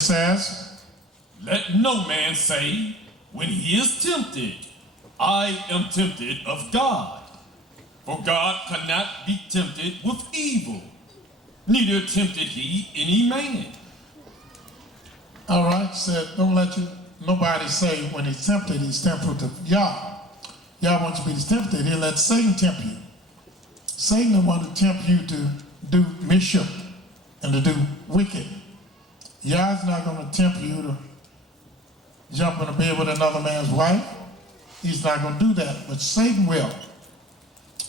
says, Let no man say, when he is tempted, I am tempted of God. For God cannot be tempted with evil, neither tempted he any man. all right, said, don't let nobody say when he's tempted with Yah. Yah wants you to be tempted. He'll let Satan tempt you. Satan will want to tempt you to do mischief and to do wicked. Yah's not going to tempt you to jump in a bed with another man's wife. He's not going to do that, but Satan will.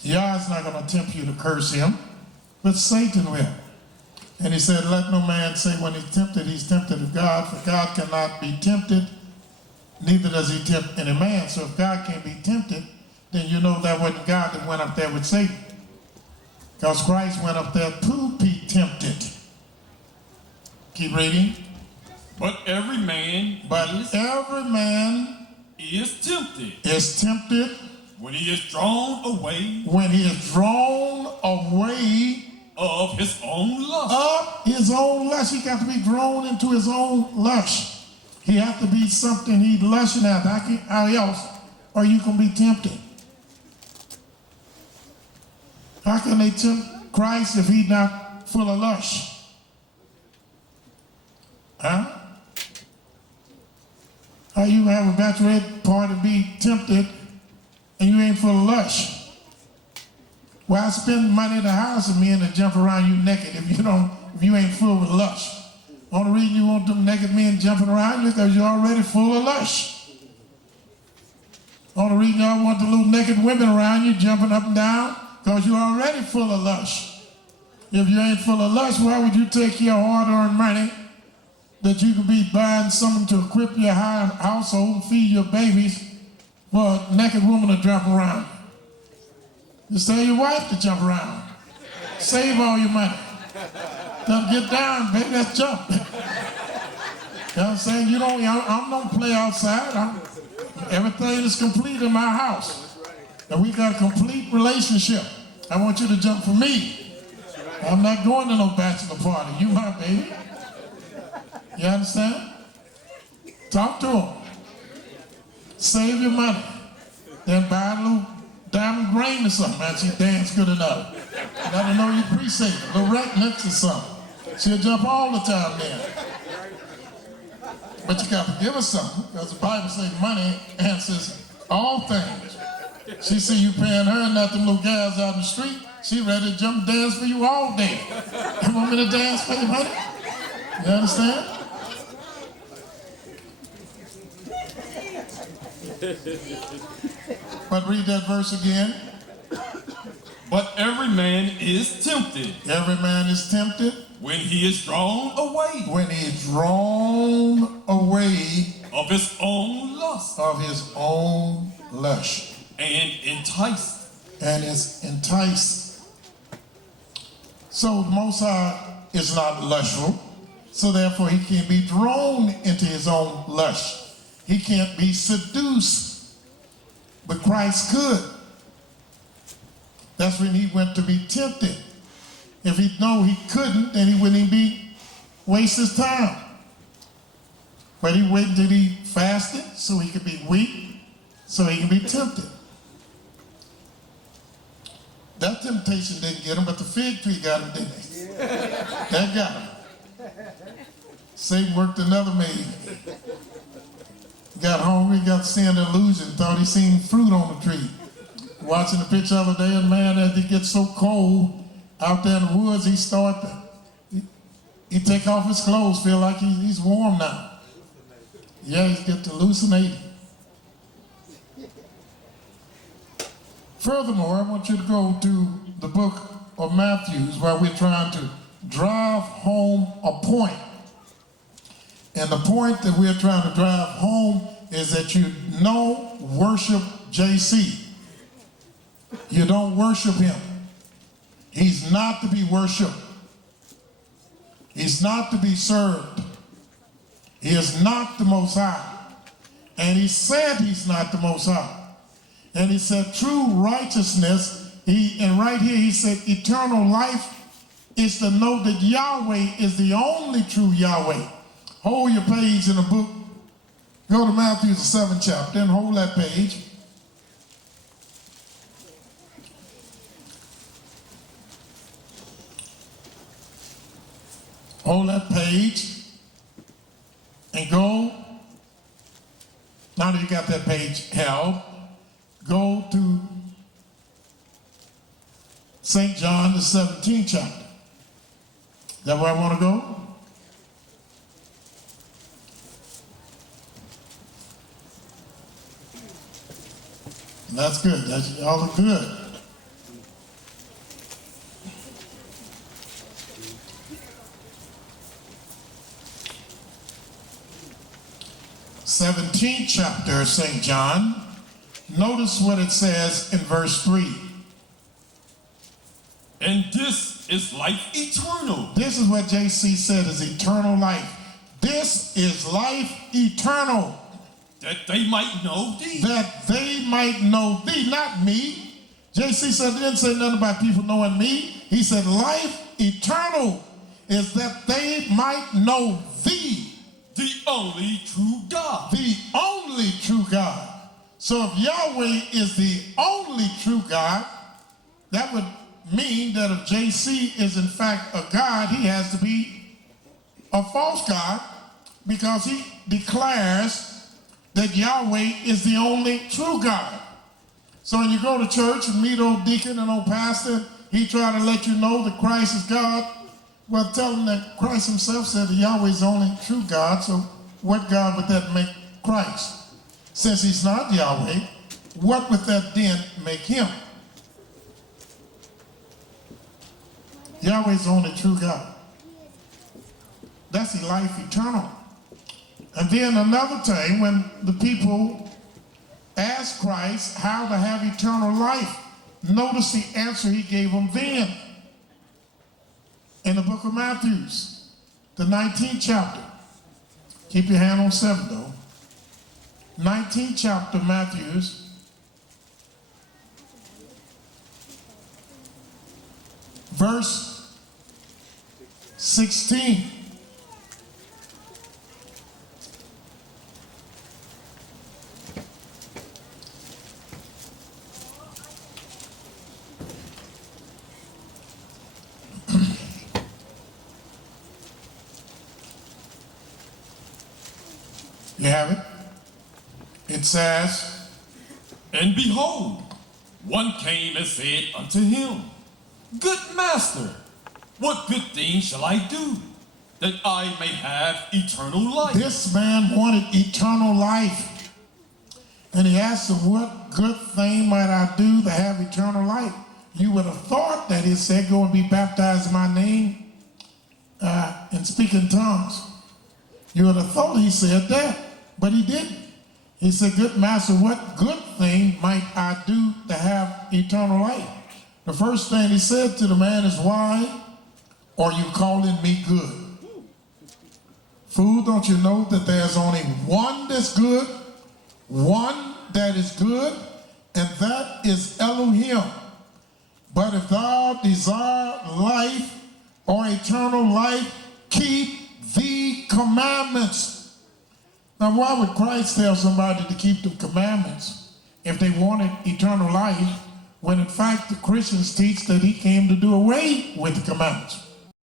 Yah's not going to tempt you to curse him, but Satan will. And he said, let no man say when he's tempted of God, for God cannot be tempted, neither does he tempt any man. So if God can't be tempted, then you know that wasn't God that went up there with Satan. Because Christ went up there to be tempted. Keep reading. But every man is tempted when he is drawn away of his own lust. He got to be drawn into his own lust. He has to be something he's lusting after. How else are you going to be tempted? How can they tempt Christ if he's not full of lust? Huh? How you have a bachelorette party and be tempted and you ain't full of lust? Why spend money at the house of men to jump around you naked if you ain't full with lust? Only reason you want them naked men jumping around you because you're already full of lust. Only reason y'all want the little naked women around you jumping up and down because you're already full of lust. If you ain't full of lust, why would you take your hard-earned money that you could be buying something to equip your household and feed your babies for a naked woman to jump around? Just tell your wife to jump around. Save all your money. Tell them, get down, baby, let's jump. You know what I'm saying? I don't play outside. Everything is complete in my house. And we got a complete relationship. I want you to jump for me. I'm not going to no bachelor party. You my baby. You understand? Talk to them. Save your money. Then buy a little diamond ring or something. Man, she dance good enough. You gotta know you appreciate it. A little rat next or something. She'll jump all the time then. But you got to give her something, because the Bible says money answers all things. She see you paying her and not them little guys out in the street, she ready to jump dance for you all day. You want me to dance for you, honey? You understand? But read that verse again. But every man is tempted. Every man is tempted. When he is drawn away. When he is drawn away. Of his own lust. Of his own lust. And enticed. And is enticed. So the Most High is not lustful. So therefore he can't be drawn into his own lust. He can't be seduced. But Christ could. That's when he went to be tempted. If he know he couldn't, then he wouldn't even waste his time. But he waited till he fasted so he could be weak, so he can be tempted. That temptation didn't get him, but the fig tree got him, didn't it? That got him. Satan worked another maid. Got hungry, got seeing the illusion, thought he seen fruit on the tree. Watching the picture the other day, and man, as it gets so cold out there in the woods, he take off his clothes, feel like he's warm now. Yeah, he get to hallucinating. Furthermore, I want you to go to the book of Matthew, where we're trying to drive home a point. And the point that we're trying to drive home is that you worship JC. You don't worship him. He's not to be worshiped. He's not to be served. He is not the Most High. And he said he's not the Most High. And he said true righteousness, and right here he said eternal life is to know that Yahweh is the only true Yahweh. hold your page in the book. Go to Matthew, the 7th chapter, and hold that page. Hold that page and go. Now that you got that page held, go to St. John, the 17th chapter. Is that where I want to go? That's good. Y'all are good. Seventeenth chapter of St. John. Notice what it says in verse 3. And this is life eternal. This is what JC said is eternal life. This is life eternal. That they might know thee. That they might know thee, not me. JC said, he didn't say nothing about people knowing me. He said life eternal is that they might know thee. The only true God. The only true God. So if Yahweh is the only true God, that would mean that if JC is in fact a God, he has to be a false God because he declares that Yahweh is the only true God. So when you go to church and meet old deacon and old pastor, he try to let you know that Christ is God. Well, tell him that Christ himself said that Yahweh is the only true God, so what God would that make Christ? Since he's not Yahweh, what would that then make him? Yahweh is the only true God. That's the life eternal. And then another thing, when the people asked Christ how to have eternal life, notice the answer he gave them then. In the book of Matthew, the 19th chapter. Keep your hand on 7 though. 19th chapter, Matthew, verse 16. You have it? It says, And behold, one came and said unto him, Good master, what good thing shall I do, that I may have eternal life? this man wanted eternal life. And he asked him, what good thing might I do to have eternal life? You would have thought that he said, go and be baptized in my name and speak in tongues. You would have thought he said that, but he didn't. He said, good master, what good thing might I do to have eternal life? The first thing he said to the man is, why are you calling me good? Fool, don't you know that there's only one that's good, one that is good, and that is Elohim. But if thou desire life or eternal life, keep the commandments. Now, why would Christ tell somebody to keep the commandments if they wanted eternal life, when in fact the Christians teach that he came to do away with the commandments?